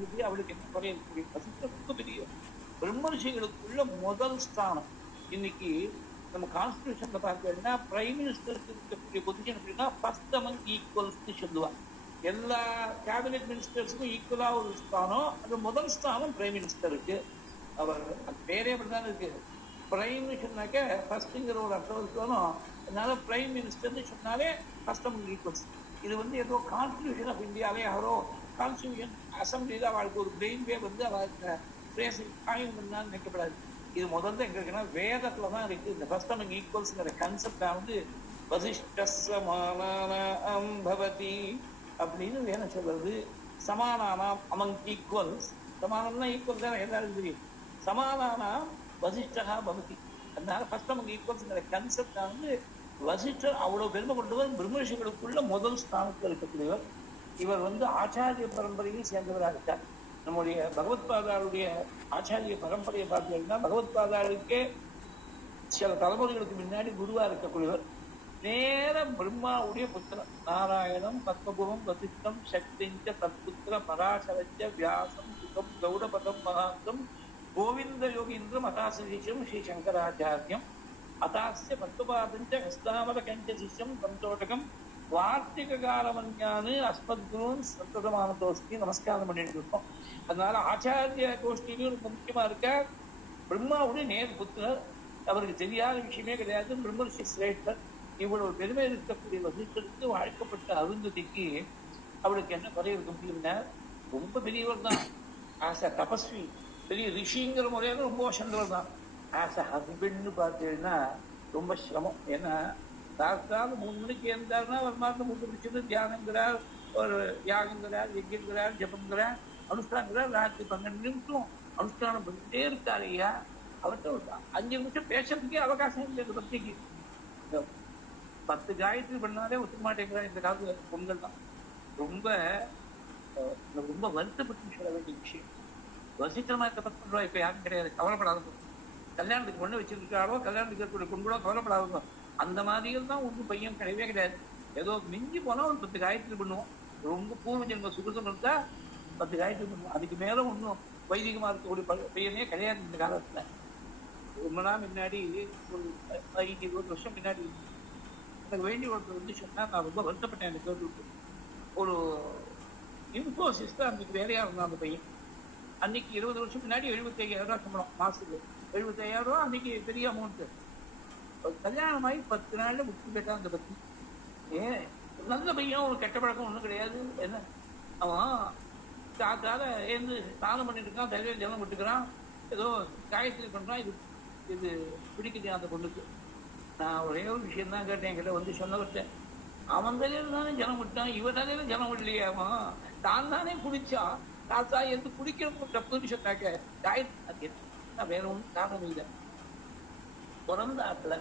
இருந்தது, அவளுக்கு என்ன குறை இருக்கக்கூடிய வசிஷ்டருக்கு பெரிய பிரம்ம முதல் ஸ்தானம். இன்னைக்கு நம்ம கான்ஸ்டிடியூஷன்ல பார்த்தீங்கன்னா பிரைம் மினிஸ்டருக்கு இருக்கக்கூடிய பொசிஷன் எப்படின்னா ஃபர்ஸ்ட் அமங் ஈக்குவல்ஸ்னு சொல்லுவாங்க. எல்லா கேபினெட் மினிஸ்டர்ஸுக்கும் ஈக்குவலா ஒரு ஸ்தானம், அது முதல் ஸ்தானம் பிரைம் மினிஸ்டருக்கு. அவர் அது பேரே அப்படிதான் இருக்கு. பிரைம் சொன்னாக்க ஃபர்ஸ்ட்ங்கிற ஒரு அர்த்தம் இருக்கணும். அதனால பிரைம் மினிஸ்டர்னு சொன்னாலே ஃபர்ஸ்ட் அமங் ஈக்குவல்ஸ். இது ஏதோ கான்ஸ்டிடியூஷன் ஆஃப் இந்தியாவே யாரோ கான்ஸ்டிடியூஷன் அசம்பிளியில அவளுக்கு ஒரு பிரெயின் வே அவளுக்கு ஆய்வு பண்ணான்னு நினைக்கப்படாது. இது முதல்ல எங்க இருக்குன்னா வேதத்துலதான் இருக்கு. இந்த ஃபர்ஸ்ட் அமங் ஈக்குவல்ஸ்ங்கிற கான்செப்ட் வசிஷ்டஸ்வமானாம்பவதி அப்படின்னு வேணும் சொல்றது. சமானானாம் அமங் ஈக்குவல்ஸ், சமானம்னா ஈக்குவல் தான் எல்லாரும் தெரியும். சமானானாம் வசிஷ்டகா பவதி. அதனால ஃபர்ஸ்ட் அமங் ஈக்குவல்ஸ்ங்கிற கான்செப்ட் வசிஷ்டர் அவ்வளவு பெருமை கொண்டவர். பிரம்மரிஷிகளுக்குள்ள முதல் ஸ்தானத்தில் இருக்கக்கூடியவர். இவர் ஆச்சாரிய பரம்பரையில் சேர்ந்தவராக இருக்கார். நம்முடைய பகவத்பாதாருடைய ஆச்சாரிய பரம்பரையை பார்த்தீங்கன்னா பகவத்பாதாருக்கே சில தலைமுறைகளுக்கு முன்னாடி குருவா இருக்கக்கூடியவர். நேர பிரம்மாவுடைய புத்திரம். நாராயணம் பத்மபுரம் வசிஷ்டம் சக்திஞ்ச தத்புத்திர பராசரஞ்ச வியாசம் சுகம் கௌடபதம் மகாந்தம் கோவிந்த யோகீந்திரம் அதாசிஷம் ஸ்ரீ சங்கராச்சாரியம் அதாசிய பத்மபாதஞ்ச ஹஸ்தாமத கஞ்ச சிஷ்யம் சந்தோஷகம் வார்த்திக காலமஞ்ஞானு அஸ்மத் குருன் சந்ததமான தோஸ்தி நமஸ்காரம் பண்ணிட்டு இருக்கோம். அதனால ஆச்சாரிய கோஷ்டியிலும் ரொம்ப முக்கியமா இருக்க பிரம்மாவுடைய நேர் புத்திரர். அவருக்கு தெரியாத விஷயமே கிடையாது. பிரம்மரிஷி சிரேஷ்டர். இவ்வளவு பெருமை இருக்கக்கூடிய வசிஷ்டருக்கு வாழ்க்கப்பட்ட அருந்ததிக்கு அவளுக்கு என்ன குறை இருக்க முடியும்னா ரொம்ப பெரியவர் தான். ஆஸ் அ தபஸ்வி பெரிய ரிஷிங்கிற முறையில ரொம்ப வசந்தவர் தான். ஆஸ் அ ஹஸ்பண்ட்னு பார்த்தீங்கன்னா ரொம்ப சிரமம். ஏன்னா ராத்திரால் 3 மணிக்கு இருந்தாருன்னா ஒரு மாதிரி மூட்டு பிடிச்சது தியானங்கிறார், ஒரு யாகங்கிறார், யஜ்யங்கிறார், ஜபங்கிறார், அனுஷ்டானங்கிறார். ராத்திரி 12 நிமிஷம் அனுஷ்டானம் பண்ணிட்டே இருக்காரு ஐயா. அவர்கிட்ட ஒரு 5 நிமிஷம் பேசுறதுக்கே அவகாசம் இல்லை. இந்த பக்திக்கு 10 காயத்ரி பண்ணாலே ஒத்துக்க மாட்டேங்கிறார் இந்த காலத்துல. பொங்கல் தான் ரொம்ப ரொம்ப வருத்தப்பட்டு சொல்ல வேண்டிய விஷயம். வசிஷ்டமா இருக்க பத்து இப்ப யாரும் கிடையாது. கவலைப்படாத. கல்யாணத்துக்கு பொண்ணு வச்சிருக்காரோ, கல்யாணத்துக்கு இருக்கக்கூடிய பொண்ணுகளோ கவலைப்படாத. அந்த மாதிரியில் தான் ஒன்றும் பையன் கிடையவே கிடையாது. ஏதோ மிஞ்சி போனா ஒரு 10 காயத்ரி பண்ணுவோம். ரொம்ப பூர்வ ஜென்ம சுகிருதம் இருந்தா 10 காயத்ரி பண்ணுவோம். அதுக்கு மேல ஒன்றும் வைதிகமா இருக்கக்கூடிய பையனே கிடையாது இந்த காலத்துல. ரொம்ப நாள் முன்னாடி ஒரு 20 வருஷம் முன்னாடி எனக்கு வேண்டிய ஒருத்தர் சொன்னா நான் ரொம்ப வருத்தப்பட்டேன். எனக்கு ஒரு இன்ஃபோசிஸ் தான் அன்னைக்கு வேலையா இருந்தான் அந்த பையன். அன்னைக்கு 20 வருஷம் முன்னாடி 75,000 ரூபாய் சம்பளம் மாசத்துக்கு. 75,000 ரூபாய் அன்னைக்கு பெரிய அமௌண்ட். கல்யாணமாகி 10 நாள்ல முக்கியம் கேட்டா அந்த பத்தி. ஏன் நல்ல பையன், ஒரு கெட்ட பழக்கம் ஒண்ணும் கிடையாது. என்ன அவன் காத்தால ஏந்து ஸ்நானம் பண்ணிட்டு இருக்கான், தலையில ஜலம் விட்டுக்கிறான், ஏதோ காயத்ரி பண்றான். இது பிடிக்குது அந்த பொண்ணுக்கு. நான் ஒரே ஒரு விஷயம் தான் கேட்டேன். என்கிட்ட சொன்னவர்கிட்ட, அவன் தலையில தானே ஜலம் விட்டான், இவன் தலையில ஜலம் விடலையே. அவன் தான் தானே குடிச்சான். காத்தா எந்த குடிக்கிறவங்க தப்புன்னு சொன்னாக்க காயத்ரி வேற ஒன்றும் காரணம் இல்லை. பிறந்தாப்புல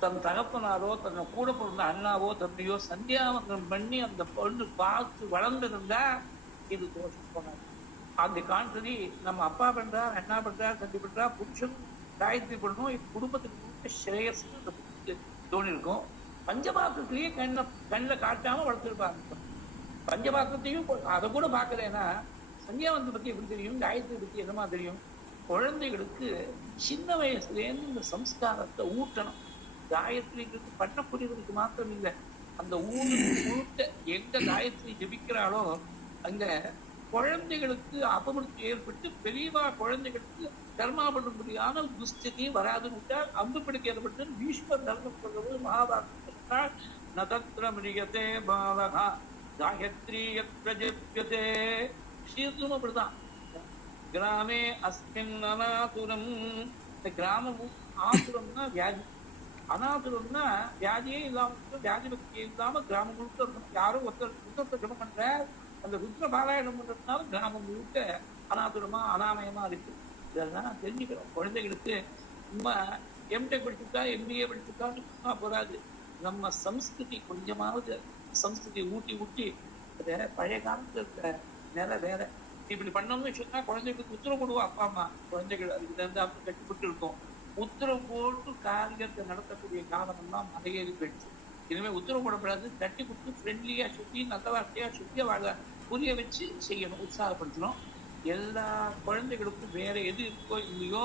தன் தகப்பனாரோ தன்னை கூட பிறந்த அண்ணாவோ தம்பியோ சந்தியாவந்தனம் பண்ணி அந்த பொண்ணு பார்த்து வளர்ந்துருந்தா இது தோஷம் போனார். அந்த காண்ட்ரி நம்ம அப்பா பண்றார், அண்ணா பண்றார், தம்பி பண்றா, புருஷன் காயத்ரி பண்ணணும். இது குடும்பத்துக்கு ஸ்ரேயஸ் தோணி இருக்கும். பஞ்சபாத்திரத்திலேயே கண்ணில் காட்டாம வளர்த்துருப்பாங்க. பஞ்சபாத்திரத்தையும் அதை கூட பார்க்கலன்னா சந்தியாவந்தத்தை பத்தி எப்படி தெரியும், காயத்ரி பத்தி என்னமா தெரியும்? குழந்தைகளுக்கு சின்ன வயசுலேருந்து இந்த சம்ஸ்காரத்தை ஊட்டணும். காயத்ரிக்கு பண்ணக்கூடியவருக்கு மாத்திரம் இல்லை, அந்த ஊட்ட எந்த காயத்ரி ஜபிக்கிறாளோ அங்க குழந்தைகளுக்கு அபமிருத்தி ஏற்பட்டு பெரியவா குழந்தைகளுக்கு கர்மா பண்ணும்படியான துஸ்திதி வராதுன்னு விட்டால் அம்புப்படுத்தி ஏற்பட்டு பீஷ்மர் தர்மம் சொல்றது மகாபாரதம். நதத்ர மிரியதே பாலகா காயத்ரி யத்ரஜப்யதே. ஸ்ரீதும் அப்படிதான். கிராமே அஸ்மின் அநாதுரம். இந்த கிராமம் ஆதுரம்னா வியாதி, அநாதுரம்னா வியாதியே இல்லாம வியாதி பக்தியே இல்லாம கிராமம் முழுக்க இருக்கணும். யாரும் ஒருத்தர் ஜபம் பண்ற அந்த ருத்ர பாராயணம் பண்றதுனால கிராமம் முழுக்க அநாதுரமா அனாமயமா இருக்கு. இதெல்லாம் தெரிஞ்சுக்கிறோம். குழந்தைகளுக்கு நம்ம எம்டெக் படிச்சுட்டா எம்பிஏ படிச்சுட்டா போராது. நம்ம சம்ஸ்கிருதி கொஞ்சமாவது சம்ஸ்கிருதி ஊட்டி அதை பழைய காலத்துல இருக்கிற நிலை வேற. இப்படி பண்ணோம்னு சொன்னா குழந்தைகளுக்கு உத்தரவு போடுவோம் அப்பா அம்மா. குழந்தைகள் அதுக்கு தகுந்த கட்டுப்பட்டு இருக்கும். உத்தரவு போட்டு காரியத்தை நடத்தக்கூடிய காலம் எல்லாம் மலையேறி போயிடுச்சு. இனிமே உத்தரவு போடப்படாது. தட்டி கொடுத்து ஃப்ரெண்ட்லியா சுத்தி நல்ல வார்த்தையா சுத்தியா வாழ புரிய வச்சு செய்யணும், உற்சாகப்படுத்தணும். எல்லா குழந்தைகளுக்கும் வேற எது இருக்கோ இல்லையோ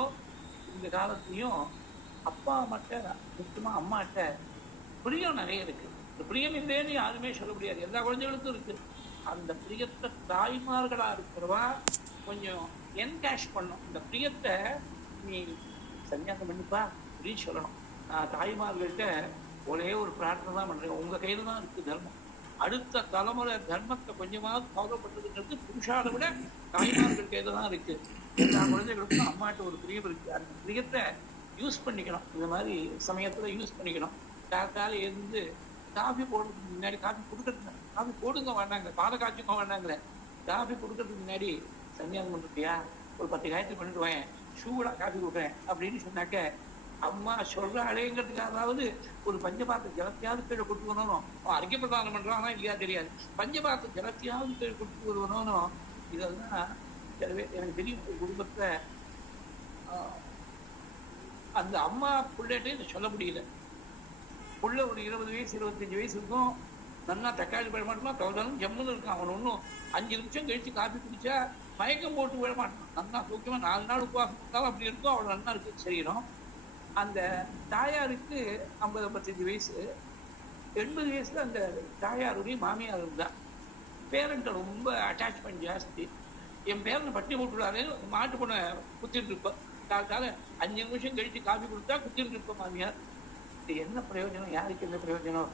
இந்த காலத்துலயும் அப்பா அம்மாட்ட, முக்கியமா அம்மாட்ட பிரியம் நிறைய இருக்கு. இந்த பிரியம் இல்லைன்னு யாருமே சொல்ல முடியாது, எல்லா குழந்தைகளுக்கும் இருக்கு. அந்த பிரியத்தை தாய்மார்களா இருக்கிறவா கொஞ்சம் என்கேஷ் பண்ணும். இந்த பிரியத்தை நீ சன்னியாசம் பண்ணிப்பா அப்படின்னு சொல்லணும். நான் தாய்மார்கள்ட்ட ஒரே ஒரு பிரார்த்தனை தான் பண்றேன், உங்க கையில தான் இருக்கு தர்மம். அடுத்த தலைமுறை தர்மத்தை கொஞ்சமாவது ஃபாலோ பண்றதுங்கிறது புருஷாவை விட தாய்மார்கள் கையில தான் இருக்கு. எல்லா குழந்தைகளுக்கும் அம்மாட்ட ஒரு பிரியம் இருக்கு. அந்த பிரியத்தை யூஸ் பண்ணிக்கணும், இந்த மாதிரி சமயத்துல யூஸ் பண்ணிக்கணும். காலை இருந்து காஃபி போடுறதுக்கு முன்னாடி, காஃபி கொடுக்கறதுக்கு, காஃபி போடுங்க வேண்டாங்க, பாலை காய்ச்சிக்க வேண்டாங்களே, காஃபி கொடுக்கறதுக்கு முன்னாடி சன்னியாசம் பண்ணிட்டியா, ஒரு 10 காயத்ரி பண்ணிட்டு வாங்க, சூடா காஃபி கொடுக்குறேன் அப்படின்னு சொன்னாக்க அம்மா சொல்றாளேங்கிறதுக்காவது ஒரு பஞ்சபாத்த ஜலத்தையாவது கீழே கொடுத்துக்கணும். அவன் அறிக்கை பிரதானம் பண்றான் இல்லையா தெரியாது, பஞ்சபாத்த ஜலத்தையாவது கீழே கொடுத்து வருவனும். இதெல்லாம் எனக்கு தெரியும். குடும்பத்துல அந்த அம்மா பிள்ளைகிட்ட இதை சொல்ல முடியல. புள்ள ஒரு 20 வயசு 25 வயசு இருக்கும், நல்லா தக்காளி பழ மாட்டோம்னா தவறாலும் ஜம்முன்னு இருக்கான். அவன் ஒன்றும் 5 நிமிஷம் கழிச்சு காப்பி குடிச்சா மயக்கம் போட்டு விட மாட்டான். நல்லா சூக்கியமா 4 நாள் உபவாசம் இருந்தாலும் அப்படி இருக்கும், அவள் நல்லா இருக்கு செய்யணும். அந்த தாயாருக்கு 50-55 வயசு, 80 வயசுல அந்த தாயாருடைய மாமியார் இருந்தா. பேரண்ட்டை ரொம்ப அட்டாச்மெண்ட் ஜாஸ்தி. என் பேரனை பட்டி போட்டுவிடாரு, மாட்டு பொண்ணை குத்திட்டு இருப்பேன். காலத்தால 5 நிமிஷம் கழிச்சு காஃபி கொடுத்தா குத்திட்டு இருப்பேன் மாமியார். இது என்ன பிரயோஜனம், யாருக்கு என்ன பிரயோஜனம்?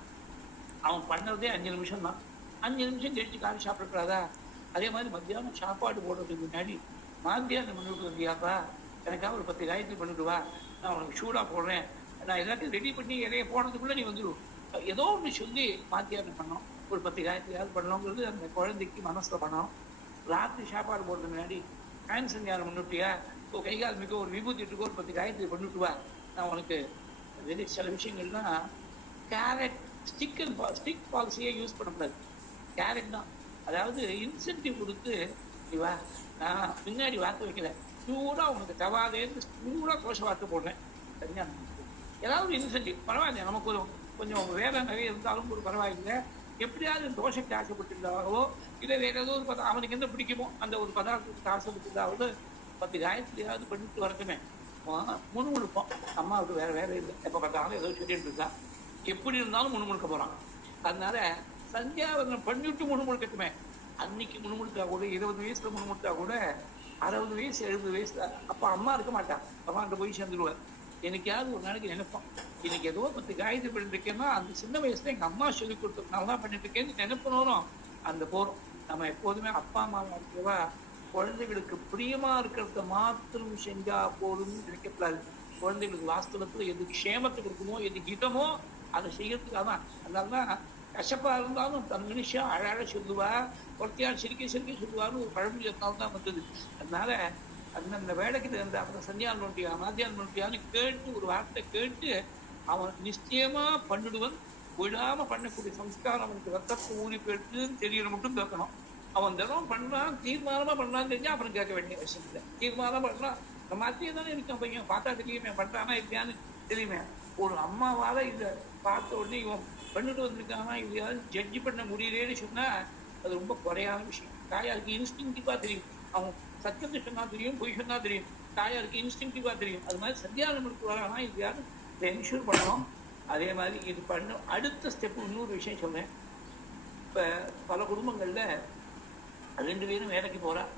அவன் பண்ணதே 5 நிமிஷம் தான். 5 நிமிஷம் கழிச்சு காஃபி சாப்பிடக்கூடாதா? அதே மாதிரி மத்தியானம் சாப்பாடு போடுறதுக்கு முன்னாடி மாத்தியானம் பண்ணிவிட்டு வந்தியாப்பா, எனக்காக ஒரு 10 காயத்ரி பண்ணிட்டு வா, நான் உனக்கு சூடா போடுறேன், நான் எல்லாத்தையும் ரெடி பண்ணி இலைய போனதுக்குள்ள நீ வந்துடும், ஏதோ ஒன்று சொல்லி மாத்தியானம் பண்ணோம். ஒரு 10 காயத்ரியாவது பண்ணணுங்கிறது அந்த குழந்தைக்கு மனசுல பண்ணணும். ராத்திரி சாப்பாடு போடுறதுக்கு முன்னாடி காயின் சந்தியானம் பண்ணிவிட்டியா, இப்போ கைகால் மிக ஒரு விபூதிட்டுக்கோ ஒரு 10 காயத்ரி பண்ணிட்டு வா, நான் உனக்கு சில விஷயங்கள்லாம் கேரட் ஸ்டிக் பாலிசியே யூஸ் பண்ணக்கூடாது. கேரட் தான், அதாவது இன்சென்டிவ் கொடுத்து வா, நான் முன்னாடி வார்த்தை வைக்கல, சூடா உனக்கு தவாலேருந்து சூடா கோஷ வார்த்தை போடுறேன், சரியா? ஏதாவது இன்சென்டிவ் பரவாயில்ல, நமக்கு ஒரு கொஞ்சம் வேலை நிறைய இருந்தாலும் ஒரு பரவாயில்லை, எப்படியாவது தோசைக்கு ஆசைப்பட்டிருந்தாவோ இல்லை வேற ஏதோ ஒரு அவனுக்கு எந்த பிடிக்குமோ அந்த ஒரு பதார்த்தத்துக்கு ஆசைப்பட்டிருந்தாவது 10 காயத்ரியாவது பண்ணிட்டு வரட்டுமே. முணுமுணுப்போம், அம்மாவுக்கு வேற வேலை இல்லை, எப்போ பார்த்தாலும் ஏதோ சொல்லிட்டு இருக்கா, எப்படி இருந்தாலும் முணுமுணுக்க போறான். அதனால சந்தியாவதனம் பண்ணிவிட்டு முணுமுணுக்கட்டுமே. அன்னைக்கு முணுமுணுத்தா கூட 20 வயசுல முணுமுணுத்தா கூட 60 வயசு 70 வயசுல அப்ப அம்மா இருக்க மாட்டான், அம்மாண்ட போய் சேர்ந்துருவார். எனக்காவது ஒரு நாளைக்கு நினைப்போம், இன்னைக்கு ஏதோ 10 காயத்ரி பண்ணிட்டு இருக்கேன்னா அந்த சின்ன வயசுல எங்க அம்மா சொல்லி கொடுத்ததுனால தான் பண்ணிட்டு இருக்கேன்னு நினைப்பணும். அந்த போறோம் நம்ம எப்போதுமே அப்பா அம்மா இருக்கவா குழந்தைகளுக்கு பிரியமா இருக்கிறத மாத்திரம் செஞ்சா போதும் நினைக்கப்படாது. குழந்தைகளுக்கு வாஸ்தவத்துல எது க்ஷேமத்துக்கு இருக்குமோ எது ஹிதமோ அதை செய்யறதுக்காக தான். அதனாலதான் கஷ்டப்பா இருந்தாலும் தன் மனுஷன் அழகாக சொல்லுவா, ஒருத்தையார் சிரிக்க சொல்லுவான்னு ஒரு பழமொழியால் தான் வந்தது. அதனால அந்தந்த வேலைக்கு தகுந்த அப்புறம் சந்தியான் நோட்டியா மாத்தியான் நோட்டியான்னு கேட்டு ஒரு வார்த்தை கேட்டு அவன் நிச்சயமா பண்ணிடுவன். விடாம பண்ணக்கூடிய சம்ஸ்காரம் அவனுக்கு ரத்தத்தை ஊறி போயிடுன்னு தெரியற மட்டும் கேட்கணும். அவன் தினம் பண்றான், தீர்மானமா பண்ணலான்னு தெரிஞ்சா அப்புறம் கேட்க வேண்டிய அவசியம் இல்லை. தீர்மானம் பண்றான், மாத்தியே தானே இருக்கான் பையன், பார்த்தா தெரியுமே பண்றானா இல்லையான்னு தெரியுமே. ஒரு அம்மாவால இதை பார்த்த உடனே இவன் பண்ணிட்டு வந்திருக்கானா இல்லையாவது ஜட்ஜி பண்ண முடியலேன்னு சொன்னா அது ரொம்ப குறையான விஷயம். தாயாருக்கு இன்ஸ்டிங்டிவா தெரியும், அவன் சத்தியத்தை சொன்னா தெரியும், பொய் சொன்னா தெரியும், தாயாருக்கு இன்ஸ்டிங்டிவா தெரியும். அது மாதிரி சத்தியானங்களுக்கு வரானா இல்லையாவது இதை என்ஷூர் பண்ணணும். அதே மாதிரி இது பண்ணும். அடுத்த ஸ்டெப் இன்னொரு விஷயம் சொல்றேன். இப்ப பல குடும்பங்கள்ல 2 பேரும் வேலைக்கு போறான்,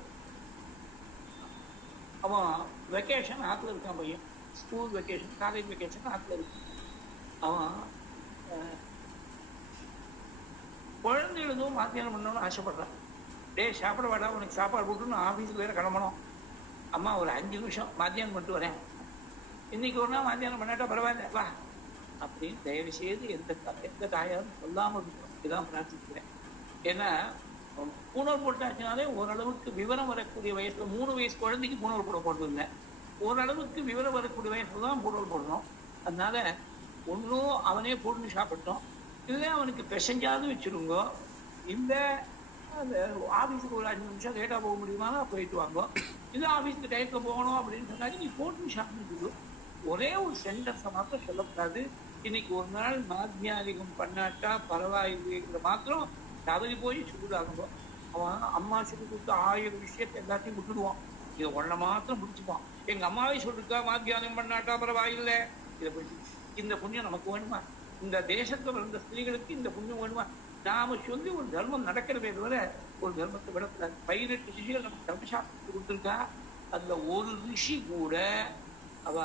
அவன் வெக்கேஷன் ஆத்துல இருக்கான் பையன், ஸ்கூல் வெக்கேஷன் காலேஜ் வெக்கேஷன் ஆத்துல இருக்கான். அவன் குழந்தைகளுக்கும் மாத்தியானம் பண்ணணும்னு ஆசைப்படுறான். சாப்பிட வேடா, உனக்கு சாப்பாடு போட்டுன்னு ஆஃபீஸுக்கு வேற கிளம்பணும், அம்மா ஒரு 5 நிமிஷம் மாத்தியானம் பண்ணிட்டு வரேன், இன்னைக்கு ஒரு நாள் மாத்தியானம் பண்ணாட்டா பரவாயில்ல வா அப்படின்னு தயவு செய்து எந்த தாயாரும் சொல்லாமல் இருக்கணும். இதுதான் பிரார்த்திக்கிறேன். ஏன்னா பூணல் போட்டாச்சுனாலே ஓரளவுக்கு விவரம் வரக்கூடிய வயசுல 3 வயசு குழந்தைக்கு பூணல் போட போடுறதில்லை, ஓரளவுக்கு விவரம் வரக்கூடிய வயசுல தான் பூணல் போடணும். அதனால ஒன்றும் அவனே போட்டு சாப்பிட்டோம், இல்லை அவனுக்கு பெசஞ்சாவது வச்சிருங்க, இல்லை அந்த ஆஃபீஸுக்கு ஒரு 5 நிமிஷம் லேட்டாக போக முடியுமானா போயிட்டு வாங்க, இல்லை ஆஃபீஸுக்கு டைத்தில் போகணும் அப்படின்னு சொன்னாலும் நீ போட்டு சாப்பிட்டு ஒரே ஒரு சென்டென்ஸை மாத்திரம் சொல்லக்கூடாது. இன்னைக்கு ஒரு நாள் மாத்தியானிகம் பண்ணாட்டா பரவாயில்லைங்கிற மாத்திரம் தவறி போய் சூடாகுங்க. அவன் அம்மா சொல்லி கொடுத்த 1000 விஷயத்தை எல்லாத்தையும் விட்டுடுவான். இதை ஒன்றை மாத்திரம் பிடிச்சிப்பான். எங்க அம்மாவை சொல்லிருக்கா மாத்தியானம் பண்ணாட்டா பரவாயில்லை, இதை பற்றி இந்த புண்ணியம் நமக்கு வேணுமா? இந்த தேசத்துல இருந்த ஸ்திரீகளுக்கு இந்த புண்ணியம் வேணுமா? நாம சொல்லி ஒரு தர்மம் நடக்கிறதே தவிர ஒரு தர்மத்தை விடக்கூடாது. 18 ரிஷிகள் நமக்கு தர்மசாஸ்திரத்தை கொடுத்துருக்கா. அதுல ஒரு ரிஷி கூட அவ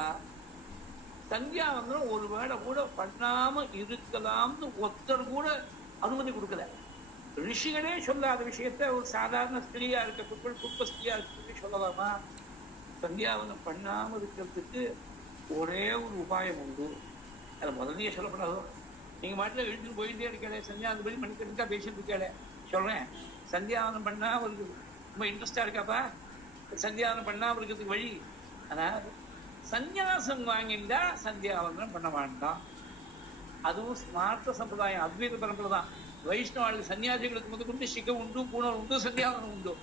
சந்தியாவந்தனம் ஒரு வேளை கூட பண்ணாம இருக்கலாம்னு ஒருத்தர் கூட அனுமதி கொடுக்கல. ரிஷிகளே சொல்லாத விஷயத்த ஒரு சாதாரண ஸ்திரீயா இருக்க குப்ப ஸ்திரீயா இருக்க சொல்லலாமா? சந்தியாவந்தனம் பண்ணாம இருக்கிறதுக்கு ஒரே ஒரு உபாயம் உண்டு. அதை முதல்லயே சொல்லப்படாதோ. நீங்க மாட்டில் எழுத்துன்னு போயிட்டே இருக்கல, சந்தியாவந்தனம் பண்ணி மணிக்கா பேசிட்டு இருக்கல. சொல்றேன், சந்தியாவந்தனம் பண்ணா அவருக்கு ரொம்ப இன்ட்ரெஸ்டா இருக்காப்பா. சந்தியாவந்தனம் பண்ணா இருக்கிறதுக்கு வழி. ஆனா சந்நியாசம் வாங்கிட்டா சந்தியாவந்தனம் பண்ண வேண்டாம். அதுவும் ஸ்மார்த்த சம்பிரதாயம், அத்வைத பரம்பரை தான். வைஷ்ணவாளுக்கு சன்னியாசிகளுக்கு முதற்கொண்டு சிகம் உண்டு, பூணல் உண்டு, சந்தியாவனம் உண்டு.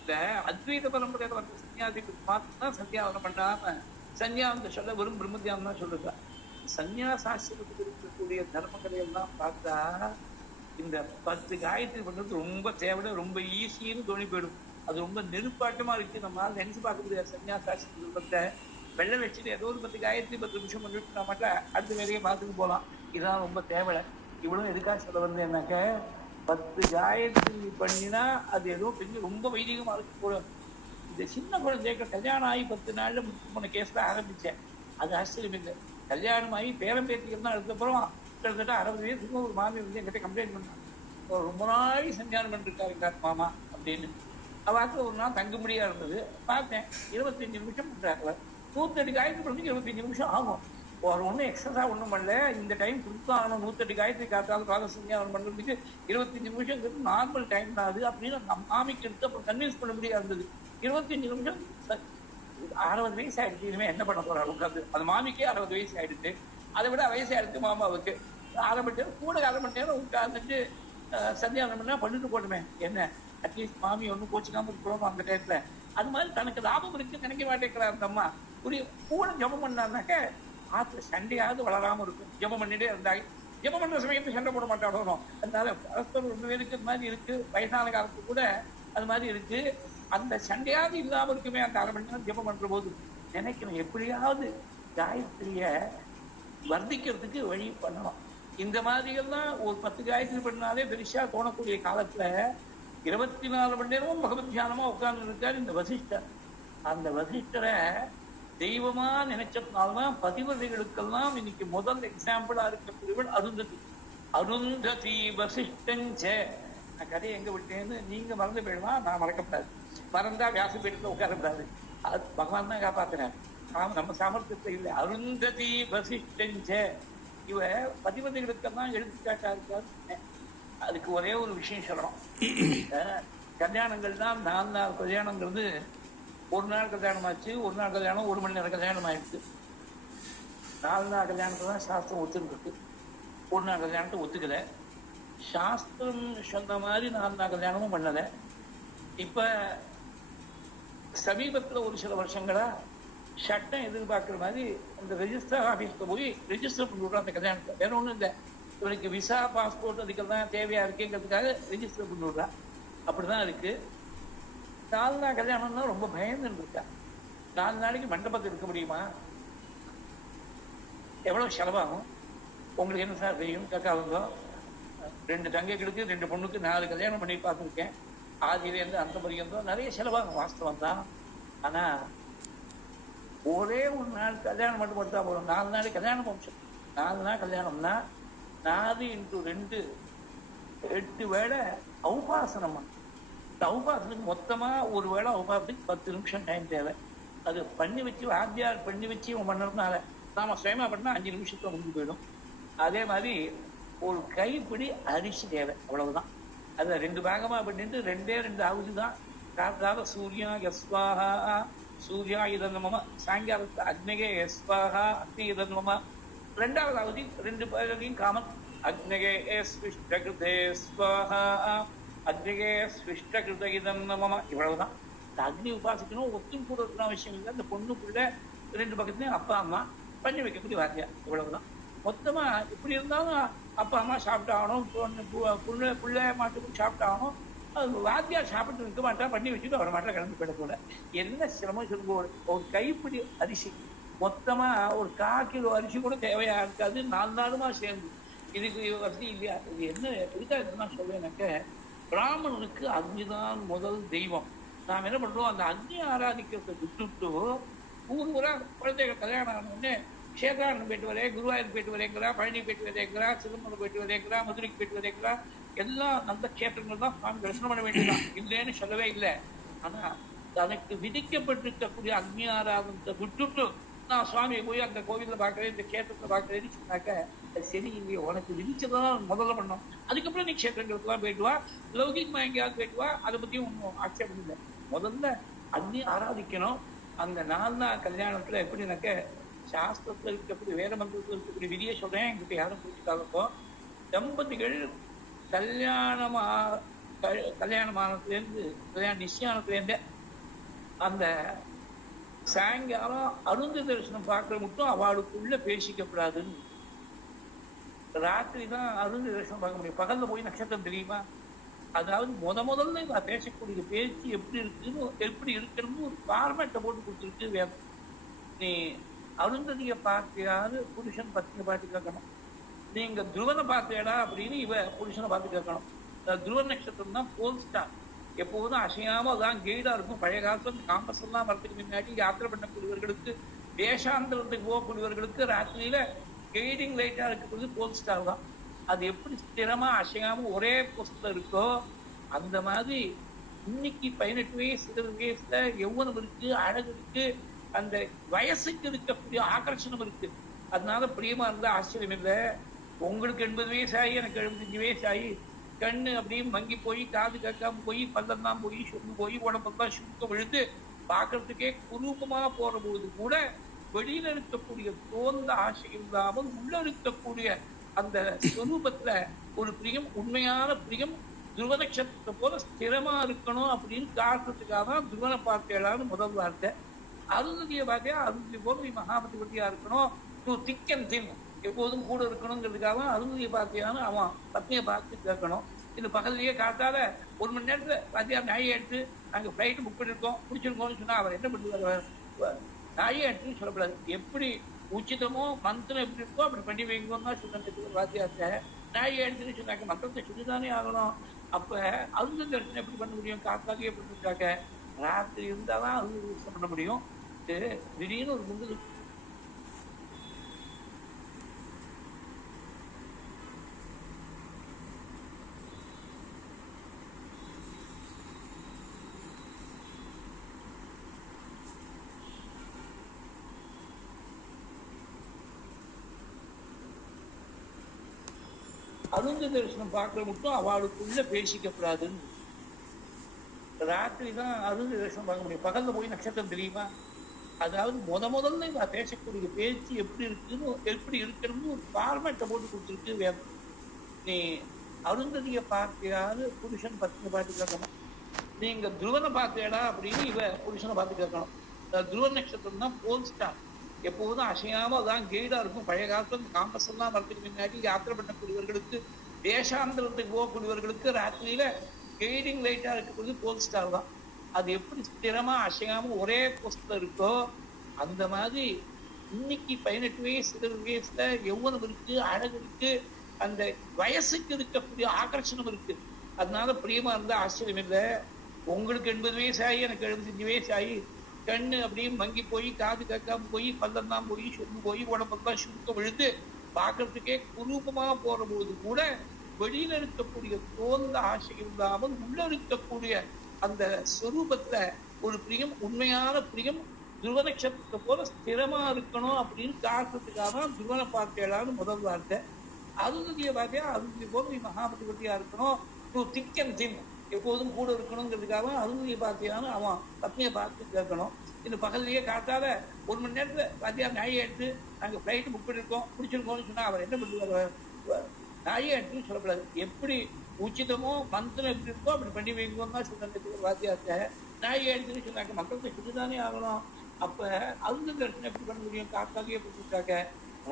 இந்த அத்வைத பரம்பரையில வந்த சன்னியாசிகளுக்கு மாத்திரம் சந்தியாவனம் பண்ணாம சன்னியாவனம் சொல்ல வெறும் பிரம்மத்தியானம் தான் சொல்லுங்க. சன்னியாசாசிரமத்துக்கு இருக்கக்கூடிய தர்மங்களை எல்லாம் பார்த்தா இந்த 10 காயத்ரி பண்றது ரொம்ப தேவை, ரொம்ப ஈஸின்னு தோணி போயிடும். அது ரொம்ப நெருப்பாட்டமா இருக்கு. நம்மளால நினைச்சு பார்க்க முடியாது. சன்னியாசாசிரமத்தை வெள்ளை வச்சுட்டு ஏதோ ஒரு 10 காயத்ரி 10 நிமிஷம் பண்ணிட்டு நான் மட்டும் அடுத்த வேலையை பார்த்துட்டு போகலாம். இதுதான் ரொம்ப தேவை. இவ்வளவு எதுக்காக சொல்ல வந்து என்னக்க, 10 காயத்ரி பண்ணினா அது ஏதோ பெரிய ரொம்ப வைதிகமா இருக்கு போல. இந்த சின்ன குழந்தைக்கு கல்யாணம் ஆகி 10 நாள்ல 3 கேஸ் தான் ஆரம்பிச்சேன். அது ஆச்சரியம் இல்லை. கல்யாணம் ஆகி பேரம்பேத்திகள் தான் அதுக்கப்புறம் கிட்டத்தட்ட 60 வயசுக்கு ஒரு மாமி வந்து என்கிட்ட கம்ப்ளைண்ட் பண்ணாங்க, ரொம்ப நாள் சஞ்சாரம் பண்ணிருக்காரு எங்க மாமா அப்படின்னு. அவாக்கு ஒரு நாள் தங்க முடியா இருந்தது. பார்த்தேன் 25 நிமிஷம் பண்றாங்க. 108 காயத்ரி பண்ணி 25 நிமிஷம் ஆகும். ஒரு ஒன்றும் எக்ஸஸா ஒன்றும் பண்ணல. இந்த டைம் கொடுத்தாலும் 108 காயத்ரி காத்தாலும் காலசஞ்சாரம் பண்ணுறதுக்கு 25 நிமிஷம் நார்மல் டைம் தான் அது அப்படின்னு மாமிக்கு எடுத்து அப்புறம் கன்வின்ஸ் பண்ண முடியாது இருந்தது. 25 நிமிஷம் 60 வயசு ஆயிடுச்சு. இனிமேல் என்ன பண்ண போறாரு உட்காந்து? அது மாமிக்கே 60 வயசு ஆயிடுச்சு. அதை விட வயசாயிடுச்சு மாமாவுக்கு. 1/2 மணி நேரம் கூட 1/2 மணி நேரம் உட்காந்துட்டு சந்தியாவனம் பண்ணா பண்ணிட்டு போட்டுமே என்ன, அட்லீஸ்ட் மாமி ஒன்றும் கோச்சிக்காம இருக்கிறோம் அந்த டயத்துல. அது மாதிரி தனக்கு லாபம் இருக்குன்னு நினைக்க மாட்டேங்கிறார் அந்த அம்மா. கூட ஜபம் பண்ணாருனாக்க ஆத்துல சண்டையாவது வளராம இருக்கும். ஜபம் பண்ணிட்டே இருந்தாங்க. ஜபம் பண்ற சமயத்தை சண்டை போட மாட்டாடோ. அதனால பரஸ்பரம் ஒன்று இருக்கு மாதிரி இருக்கு. வயசான காலத்து கூட அது மாதிரி இருக்கு. அந்த சண்டையாவது இல்லாம இருக்குமே அந்த 1/2 மணி நேரம் ஜபம் பண்ற போது நினைக்கணும், எப்படியாவது காயத்ரிய வர்த்திக்கிறதுக்கு வழி பண்ணணும். இந்த மாதிரி எல்லாம் ஒரு 10 காயத்ரி பண்ணாலே பெருசா தோணக்கூடிய காலத்துல 24 மணி நேரமும் பகவத் தியானமா உட்கார்ந்து இருக்காரு இந்த வசிஷ்டர். அந்த வசிஷ்டரை தெய்வமா நினைச்சதுனால்தான் பதிவதைகளுக்கெல்லாம் இன்னைக்கு முதல் எக்ஸாம்பிளா இருக்கக்கூடியவள் அருந்ததி. அருந்ததி வசிஷ்டஞ்ச. நான் கதையை எங்க விட்டேன்னு நீங்க மறந்து போயிடுவா, நான் மறக்கப்படாது. மறந்தா வியாசபீடத்துல உட்காரப்படாது. அது பகவான் தான் காப்பாத்துறேன். நம்ம சாமர்த்தியத்தை இல்லை. அருந்ததி வசிஷ்டஞ்ச. இவ பதிவதைகளுக்கெல்லாம் எடுத்துக்காட்டா இருக்காது. அதுக்கு ஒரே ஒரு விஷயம் சொல்லணும். கல்யாணங்கள் தான் 4 நாள் கல்யாணங்கிறது. ஒரு நாள் கல்யாணம் ஆச்சு, ஒரு நாள் கல்யாணம் 1 மணி நேரம் கல்யாணம் ஆயிடுச்சு. 4 நாள் கல்யாணத்தை தான் சாஸ்திரம் ஒத்துருக்கு. 1 நாள் கல்யாணத்தை ஒத்துக்கல. சாஸ்திரம் சொன்ன மாதிரி 4 நாள் கல்யாணமும் பண்ணல. இப்ப சமீபத்துல ஒரு சில வருஷங்களா சட்டம் எதிர்பார்க்கிற மாதிரி அந்த ரெஜிஸ்டர் ஆபீஸ்ல போய் ரெஜிஸ்டர் பண்ணி விடுறோம் அந்த கல்யாணத்தை. வேற ஒண்ணும் இல்லை, இவனுக்கு விசா பாஸ்போர்ட் அதுக்கெல்லாம் தேவையா இருக்குங்கிறதுக்காக ரெஜிஸ்டர் பண்ணி விடுறா. அப்படிதான் இருக்கு. 4 நாள் கல்யாணம்னா ரொம்ப பயந்து இருக்கா. 4 நாளைக்கு மண்டபத்தில் இருக்க முடியுமா? எவ்வளவு செலவாகும் உங்களுக்கு என்ன சார் தெரியும்? கேட்காதோ. 2 தங்கைகளுக்கு 2 பொண்ணுக்கு 4 கல்யாணம் பண்ணி பார்த்துருக்கேன். ஆதியிலேருந்து அந்த பரியந்தம் நிறைய செலவாகும், வாஸ்தவம் தான். ஆனா ஒரே ஒரு நாள் கல்யாணம் மட்டும் கொடுத்தா போதும். 4 நாளைக்கு கல்யாணம் போச்சு. 4 நாள் கல்யாணம்னா 4 × 2 8 வேளை உபாசனமா. இந்த உபாசனுக்கு மொத்தமா ஒரு வேளை உபாசத்துக்கு 10 நிமிஷம் டைம் தேவை. அது பண்ணி வச்சு ஆத்தியார் பண்ணி வச்சு பண்ணுறதுனால நாம சுயமா பண்ணா 5 நிமிஷத்துல முடிஞ்சு போயிடும். அதே மாதிரி ஒரு கைப்பிடி அரிசி தேவை, அவ்வளவுதான். அதை 2 பாகமா பண்ணிட்டு 2 ஆகுது தான். காத்தால சூர்யா யஸ்வாஹா சூர்யா இதன்மம, சாயங்காலத்து அக்னிகே யஸ்வாஹா அக்னி இதன்மம. 2வது ஆகுதி 2 பேரையும் காமன். அக்னிகே ஸ்விஷ்டகிருதே ஸ்வாஹா அக்னிகே ஸ்விஷ்டகிருத இதன்மம. இவ்வளவுதான். இந்த அக்னி உபாசிக்கணும். ஒத்தும் கூட இருக்கணும் அவசியம் இல்லை. இந்த பொண்ணுக்குள்ள 2 பக்கத்துலையும் அப்பா அம்மா பண்ணி வைக்கக்கூடிய வார்த்தையா. இவ்வளவுதான். மொத்தமா இப்படி இருந்தாலும் அப்பா அம்மா சாப்பிட்டாகணும், பிள்ளை மாட்டுக்கும் சாப்பிட்டாகணும், வாத்தியார் சாப்பிட்டு இருக்க மாட்டா, பண்ணி வச்சுட்டு அவரை மாட்டா கிளம்பி போயிட போல. என்ன சிரமம் சொல்லுங்க. ஒரு கைப்பிடி அரிசி மொத்தமா ஒரு 1/4 கிலோ அரிசி கூட தேவையா இருக்காது, 4 நாளுமா சேர்ந்து. இதுக்கு வசதி இல்லையா? இது என்ன எதுக்காக இதெல்லாம் சொல்லுவேனாக்க, பிராமணனுக்கு அக்னிதான் முதல் தெய்வம். நாம் என்ன பண்றோம், அந்த அக்னி ஆராதிக்கிறத விட்டுட்டு ஊரா குழந்தைகள் கல்யாணம் ஆனோடனே சேதாரணம் போயிட்டு வரேன், குருவாயூர் போயிட்டு வரேங்கிறா, பழனி போயிட்டு வரேங்கிறா, சிதம்பரம் போயிட்டு வரேங்கிறா, மதுரைக்கு போயிட்டு வரேங்கிறா. எல்லாம் அந்த கேட்டங்கள் தான் சுவாமி தரிசனம் பண்ண வேண்டியதான், இல்லைன்னு சொல்லவே இல்லை. ஆனா தனக்கு விதிக்கப்பட்டிருக்கக்கூடிய அக்னி ஆராதனத்தை விட்டுட்டு நான் சுவாமியை போய் அந்த கோவில்ல பாக்குறேன், இந்த கேட்டத்தை பாக்குறேன்னு சொன்னாக்க அது சரி இல்லையோ. உனக்கு விதிச்சதான் முதல்ல பண்ணோம், அதுக்கப்புறம் நீ கேட்டங்களுக்குலாம் போயிட்டு வா, லௌகிகமா எங்கேயாவது போயிட்டு வா, அதை பத்தியும் ஒன்றும் ஆட்சேபம் இல்லை. முதல்ல அக்னி ஆராதிக்கணும். அந்த 4 நாள் கல்யாணத்துல எப்படின்னாக்க, சாஸ்திரத்துல இருக்கக்கூடிய வேத மந்திரத்தில் இருக்கக்கூடிய விதியை சொல்றேன், எங்கிட்ட யாரும் புரிஞ்சுக்காதப்போ. தம்பதிகள் கல்யாணமானதுலேருந்து நிச்சயானத்துலேருந்தே அந்த சாயங்காலம் அருந்த தரிசனம் பார்க்கற மட்டும் அவளுக்குள்ள பேசிக்கப்படாதுன்னு. ராத்திரி தான் அருந்த தரிசனம் பார்க்க முடியும், பகல்ல போய் நட்சத்திரம் தெரியுமா? அதாவது முதல்ல நான் பேசக்கூடிய பேச்சு எப்படி இருக்கணும்னு ஒரு ஃபார்மேட்டை போட்டு கொடுத்துருக்கு வேதம். நீ அருந்ததியை பார்த்தியாவது புருஷன் பத்தியை பார்த்து கேட்கணும். நீங்க துருவனை பார்த்தேடா அப்படின்னு இவ புருஷனை பார்த்து கேட்கணும். துருவ நட்சத்திரம் தான் போல் ஸ்டார், எப்போதும் அசையாம அதான் கைடா இருக்கும். பழைய காலத்துல காம்பஸ் எல்லாம் வரதுக்கு முன்னாடி யாத்திரை பண்ணக்கூடியவர்களுக்கு, தேசாந்திரத்துக்கு போகக்கூடியவர்களுக்கு ராத்திரியில கைடிங் லைட்டா இருக்கக்கூடியது போல் ஸ்டார் தான். அது எப்படி ஸ்திரமா அசையாம ஒரே போஸ்ட்ல இருக்கோ, அந்த மாதிரி இன்னைக்கு 18 வயசு 20 வயசுல எவ்வளவு இருக்கு, அழகு இருக்கு, அந்த வயசுக்கு இருக்கக்கூடிய ஆகர்ஷணம் இருக்கு. அதனால பிரியமா இருந்தா ஆச்சரியம் இல்லை. உங்களுக்கு 80 வயசு ஆகி எனக்கு 75 வயசு ஆகி கண்ணு அப்படியே மங்கி போய், காது கேட்காம போய், பல்லெல்லாம் போய், சுண்ணு போய், உடம்பெல்லாம் சுருக்கம் விழுந்து பார்க்கறதுக்கே குரூபமா போற போது கூட வெளியில இருக்கக்கூடிய தோந்த ஆசை இல்லாமல் உள்ள இருக்கக்கூடிய அந்த ஸ்வரூபத்துல ஒரு பிரியம், உண்மையான பிரியம் துருவ நட்சத்திரத்தை போல ஸ்திரமா இருக்கணும் அப்படின்னு காட்டுறதுக்காக தான் துருவனை பார்த்தேளான்னு முதல் வார்த்தை. அருந்ததியை பார்த்தே அருந்ததி போல நீ மகாபதிபதியா இருக்கணும், டூ திக் அண்ட் தின், எப்போதும் கூட இருக்கணுங்கிறதுக்காக அருந்ததியை பார்த்தியான்னு அவன் பத்னியை பார்த்து கேட்கணும். இந்த பக்கத்துலயே காட்டாத 1 மணி நேரத்துல பாத்தியா நாயை எடுத்து நாங்க ஃபிளைட் புக் பண்ணிருக்கோம் பிடிச்சிருக்கோம்னு சொன்னா அவர் என்ன பண்ணுவார்? நாயை எடுத்துன்னு சொல்லக்கூடாது. எப்படி உச்சிதமோ மந்திரம் எப்படி இருக்கோ அப்படி பண்ணி வைங்கன்னு தான் சொன்ன வாத்தியார்த்த. நாயை எடுத்துன்னு சொன்னாக்க மந்திரத்தை சொல்லிதானே ஆகணும். அப்ப அருந்த தரிசனம் எப்படி பண்ண முடியும்? காத்தாலே எப்படி இருக்காக்க ராத்திரி இருந்தாதான் அருந்த தரிசனம் பண்ண முடியும். திடீர்னு ஒரு முந்து அருந்த தரிசனம் பார்க்கற மட்டும் அவளுக்குள்ள பேசிக்கப்படாதுன்னு. ராத்திரி தான் அருந்த தரிசனம் பார்க்க முடியும், பகல்ல போய் நட்சத்திரம் தெரியுமா? அதாவது முதல்ல நான் பேசக்கூடிய பேச்சு எப்படி இருக்கணும்னு ஒரு ஃபார்மேட்டை போட்டு கொடுத்துருக்கு வேதம். நீ அருந்ததியை பார்த்தியாவது புருஷன் பத்தியை பார்த்து கேட்கணும். நீங்க துருவனை பார்த்தேடா அப்படின்னு இவ புருஷனை பார்த்து கேட்கணும். துருவ நட்சத்திரம் தான் போல் ஸ்டார், எப்போதும் அசையாம அதான் கைடா இருக்கும். பழைய காலத்துல காம்பஸ் எல்லாம் வரதுக்கு முன்னாடி யாத்திரை பண்ணக்கூடியவர்களுக்கு, தேசாந்திரத்துக்கு போகக்கூடியவர்களுக்கு ராத்திரியில கைடிங் லைட்டா இருக்கக்கூடியது போல் ஸ்டார் தான். அது எப்படி ஸ்திரமா அசையாம ஒரே போஸ்ட்ல இருக்கோ, அந்த மாதிரி இன்னைக்கு 18 வயசு 20 வயசுல எவ்வளவு இருக்கு, அழகு இருக்கு, அந்த வயசுக்கு இருக்கக்கூடிய ஆகர்ஷணம் இருக்கு. அதனால பிரியமா இருந்தா ஆச்சரியம் இல்லை. உங்களுக்கு 80 வயசு ஆகி எனக்கு 75 வயசு ஆகி கண்ணு அப்படியே மங்கி போய், காது கேட்காம போய், பல்லெல்லாம் போய், சுண்ணு போய், உடம்பெல்லாம் சுருக்கம் விழுந்து பார்க்கறதுக்கே குரூபமா போற போது கூட வெளியில இருக்கக்கூடிய தோந்த ஆசை இல்லாமல் உள்ள இருக்கக்கூடிய அந்த ஸ்வரூபத்துல ஒரு பிரியம், உண்மையான பிரியம் துருவ நட்சத்திரத்தை போல ஸ்திரமா இருக்கணும் அப்படின்னு காட்டுறதுக்காக தான் துருவனை பார்த்தேளான்னு முதல் வார்த்தை. அருந்ததியை பார்த்தியா அருந்ததி போல நீ மகாபதிபதியா இருக்கணும், டூ திக் அண்ட் தின், எப்போதும் கூட இருக்கணுங்கிறதுக்காக அருந்ததியை பார்த்தியான்னு அவன் பத்னியை பார்த்து கேட்கணும். இந்த பகல்லையே காட்டாத 1 மணி நேரத்துல பாத்தியா நாயை எடுத்து நாங்க ஃபிளைட் புக் பண்ணிருக்கோம் பிடிச்சிருக்கோம்னு சொன்னா அவர் என்ன பண்ணுவார்? நாயை எடுத்துன்னு சொல்லக்கூடாது. எப்படி உச்சிதமோ மந்திரம் எப்படி இருக்கோ அப்படி பண்ணி வைங்கன்னு தான் சொன்ன வாத்தியார்த்த. நாயை எடுத்துன்னு சொன்னாக்க மந்திரத்தை சொல்லிதானே ஆகணும். அப்ப அருந்த தரிசனம் எப்படி பண்ண முடியும்? காத்தாலே எப்படி இருக்காக்க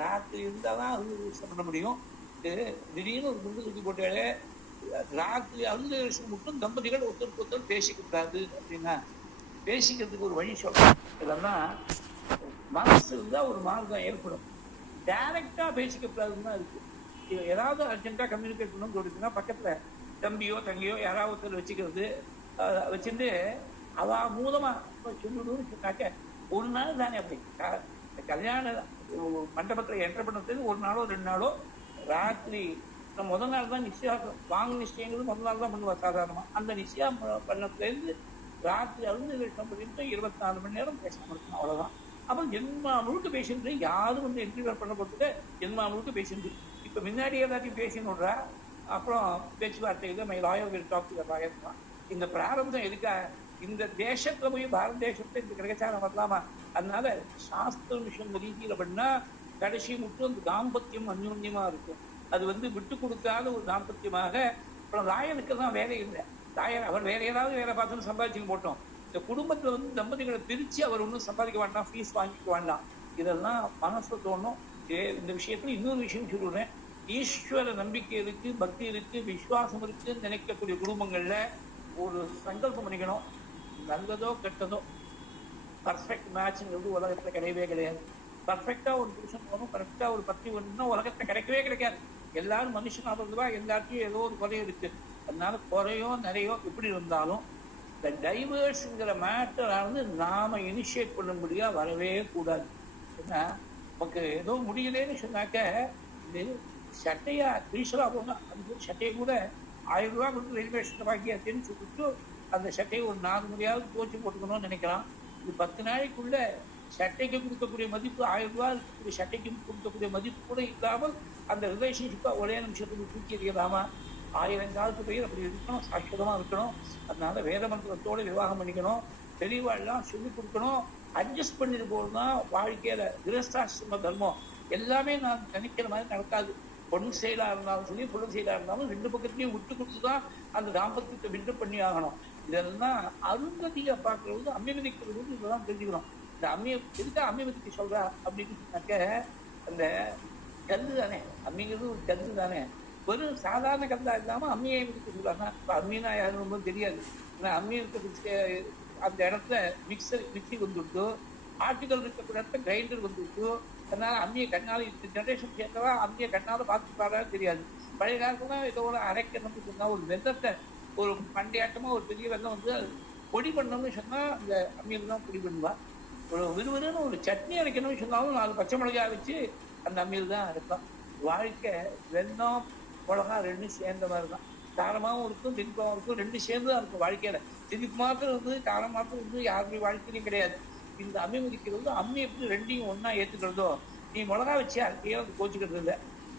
ராத்திரி இருந்தாதான் அருந்த தரிசனம் பண்ண முடியும். திடீர்னு ஒரு முண்டு தூக்கி போட்டாலே ராத்திரி அருந்தேஷம் மட்டும் தம்பதிகள் ஒருத்தருக்கு ஒருத்தர் பேசிக்கூடாது அப்படின்னா பேசிக்கிறதுக்கு ஒரு வழி சொல்றோம். இதெல்லாம் மனசு இருந்தா ஒரு மார்க்கம் ஏற்படும். டைரக்டா பேசிக்கூடாதுன்னு தான் இருக்கு. ஏதாவது அர்ஜென்ட்டா கம்யூனிகேட் பண்ணணும்னு சொல்லிட்டுன்னா பக்கத்துல தம்பியோ தங்கையோ யாராவது ஒருத்தர் வச்சுக்கிறது, வச்சுட்டு அவ மூலமா சொல்லிடுன்னு சொன்னாக்க ஒரு நாள் தானே அப்படி கல்யாண மண்டபத்துல என்டர் பண்ணது ஒரு நாளோ 2 நாளோ ராத்திரி முதல் நாள் தான் நிச்சயம் வாங்க நிச்சயங்கிறது முதல் நாள் தான் பண்ணுவா சாதாரணமா. அந்த நிச்சயம் பண்ணதுலேருந்து ராத்திரி அருந்தேஷம் பண்ணிட்டு 24 மணி நேரம் பேசாம இருக்கணும், அவ்வளவுதான். அப்புறம் ஜென்மா முழுக்க பேசிட்டு யாரும் வந்து இன்டர்வியூ பண்ண போறதுக்கு ஜென்மா முழுக்க பேசிட்டு இப்ப முன்னாடி எல்லாத்தையும் பேசினுடுறா. அப்புறம் பேச்சுவார்த்தையில my lawyer will talk to the lawyer தான். இந்த பிராரம்பம் எதுக்கா இந்த தேசத்துல போய் பாரத தேசத்துல இந்த கிரகச்சாரம் வரலாமா? அதனால சாஸ்திர விஷயம் இந்த ரீதியில பண்ணா கடைசி மட்டும் அந்த தாம்பத்தியம் அந்யோன்யமா இருக்கும். அது வந்து விட்டு கொடுக்காத ஒரு தாம்பத்தியமாக. அப்புறம் லாயனுக்கு தான் வேலை இல்லை. லாயர் அவர் வேற ஏதாவது வேலை பார்த்துன்னு சம்பாதிச்சு போட்டோம். இந்த குடும்பத்துல வந்து தம்பதிகளை பிரிச்சு அவர் ஒன்றும் சம்பாதிக்க வேண்டாம், ஃபீஸ் வாங்கிக்க வேண்டாம். இதெல்லாம் மனசுல தோணும். இந்த விஷயத்துல இன்னொரு விஷயம் சொல்லுறேன். ஈஸ்வர நம்பிக்கை இருக்கு, பக்தி இருக்கு, விசுவாசம் இருக்குன்னு நினைக்கக்கூடிய குடும்பங்கள்ல ஒரு சங்கல்பம் பண்ணிக்கணும். நல்லதோ கெட்டதோ பர்ஃபெக்ட் மேட்ச்ங்கிறது உலகத்துல கிடையவே கிடையாது. பர்ஃபெக்டா ஒரு புருஷன் வரும், கரெக்டா ஒரு பத்தி ஒண்ணுன்னா உலகத்துல கிடைக்கவே கிடைக்காது. எல்லாரும் மனுஷனா இருந்துவா, எல்லாத்தையும் ஏதோ ஒரு குறை இருக்கு. அதனால குறையோ நிறையோ எப்படி இருந்தாலும் இந்த டைவர்ஸ்ங்கிற மேட்டர் வந்து நாம இனிஷியேட் பண்ணும்படியா வரவே கூடாது. ஏன்னா நமக்கு ஏதோ முடியலன்னு சொன்னாக்க இது சட்டையா ரீசலா போனா அந்த சட்டையை கூட 1000 ரூபாய் கொடுத்து ரயில்வே ஸ்டேஷன் வாங்கியாச்சுன்னு சொல்லிட்டு அந்த சட்டையை ஒரு 4 முறையாவது துவச்சு போட்டுக்கணும்னு நினைக்கிறான். இது 10 நாளைக்குள்ள சட்டைக்கு கொடுக்கக்கூடிய மதிப்பு 1000 ரூபாய் இருக்கக்கூடிய சட்டைக்கு கொடுக்கக்கூடிய மதிப்பு கூட இல்லாமல் அந்த ரிலேஷன்ஷிப்பா ஒரே நிமிஷத்துக்கு தூக்கி எறியலாமா? 1000 காலத்து பெயர் அப்படி இருக்கணும், சாஸ்வதமா இருக்கணும். அதனால வேத மந்திரத்தோட விவாகம் பண்ணிக்கணும், தெளிவாள்லாம் சொல்லிக் கொடுக்கணும். அட்ஜஸ்ட் பண்ணிட்டு போறதுதான் வாழ்க்கையில கிரஸ்தாசிரம தர்மம். எல்லாமே நான் நினைக்கிற மாதிரி நடக்காது. பொண்ணு செயலா இருந்தாலும் சரி, பொண்ணு செயலா இருந்தாலும் 2 பக்கத்துலயும் விட்டு கொடுத்துதான் அந்த தாம்பத்தியத்தை விட்டு பண்ணி ஆகணும். இதெல்லாம் அருந்ததியா பார்க்கறது, அம்மிமதிக்கிறது இதெல்லாம் தெரிஞ்சுக்கணும். இந்த எதுக்கா அம்மிமதிக்கு சொல்றா அப்படின்னு சொன்னாக்க அந்த கல்லு தானே, அம்மிங்கிறது ஒரு கல்லு தானே. வெறும் சாதாரண கல்லா இல்லாம அம்மியை மிதிக்க சொல்றாங்க. இப்ப அம்மினா யாரும் ரொம்ப தெரியாது. ஏன்னா அம்மி இருக்க அந்த இடத்துல மிக்சி வந்துவிட்டு, ஆர்டிகல் இருக்கக்கூடிய இடத்துல கிரைண்டர் வந்துவிட்டு. அதனால அம்மியை கண்ணால இந்த ஜெனரேஷன் சேர்ந்தவா அம்மியை கண்ணால பார்த்து பாடாது தெரியாது. பழைய காலத்துல ஏதோ ஒரு அரைக்கணும்னு சொன்னா ஒரு வெள்ளத்தை ஒரு பண்டையாட்டமா ஒரு பெரிய வெள்ளம் வந்து பொடி பண்ணணும்னு சொன்னா அந்த அம்மியில தான் பொடி பண்ணுவா. ஒரு விறுவிறுன்னு ஒரு சட்னி அரைக்கணும்னு சொன்னாலும் 4 பச்சை மிளகாய் வச்சு அந்த அம்மியில் தான் அரைப்பான். வாழ்க்கை வெள்ளம் மிளகா 2 சேர்ந்த மாதிரி தான். காரமாகவும் இருக்கும், திணிப்பாகவும் இருக்கும், 2 சேர்ந்து தான் இருக்கும் வாழ்க்கையில. திணிப்பு மாத்திரம் இருந்து காரம் மாத்திரம் இருந்து யாருடைய வாழ்க்கையிலையும் கிடையாது. இந்த அம்மி மதிக்கிறது அம்மி எப்படி 2ஐயும் ஒன்னா ஏத்துக்கிறதோ, நீ மிளகா வச்சு அரைக்கையோ அது கோச்சிக்கிறது இல்லை.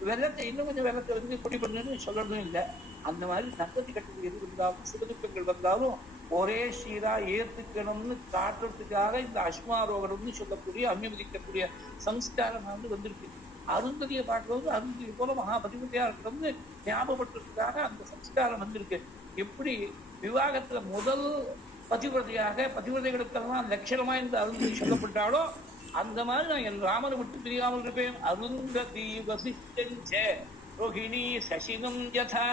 வெள்ளத்தை இன்னும் கொஞ்சம் வெள்ளத்தை வந்து பொடி பண்ணுன்னு சொல்றதும் இல்லை. அந்த மாதிரி நல்லது கட்டது எது இருந்தாலும் சுகதுக்கங்கள் வந்தாலும் ஒரே சீரா ஏத்துக்கணும்னு காட்டுறதுக்காக இந்த அஸ்மாரோகம்னு சொல்லக்கூடிய அம்மி மதிக்கக்கூடிய சம்ஸ்காரம் வந்து வந்திருக்கு. அருந்ததியை பார்க்கறது அருந்ததி போல மகாபதிபதியா இருக்கணும்னு ஞாபகப்படுத்துறதுக்காக அந்த சம்ஸ்காரம் வந்திருக்கு. எப்படி விவாகத்துல முதல் பதிவிரதையாக பதிவிரதைகளுக்கெல்லாம் லட்சணமா இந்த அருந்ததி சொல்லப்பட்டாலோ அந்த மாதிரி நான் என் ராமனை விட்டு பிரியாமல் இருப்பேன். அருந்ததி வசிஷ்டஞ்ச ரோஹிணி சசினம் யதா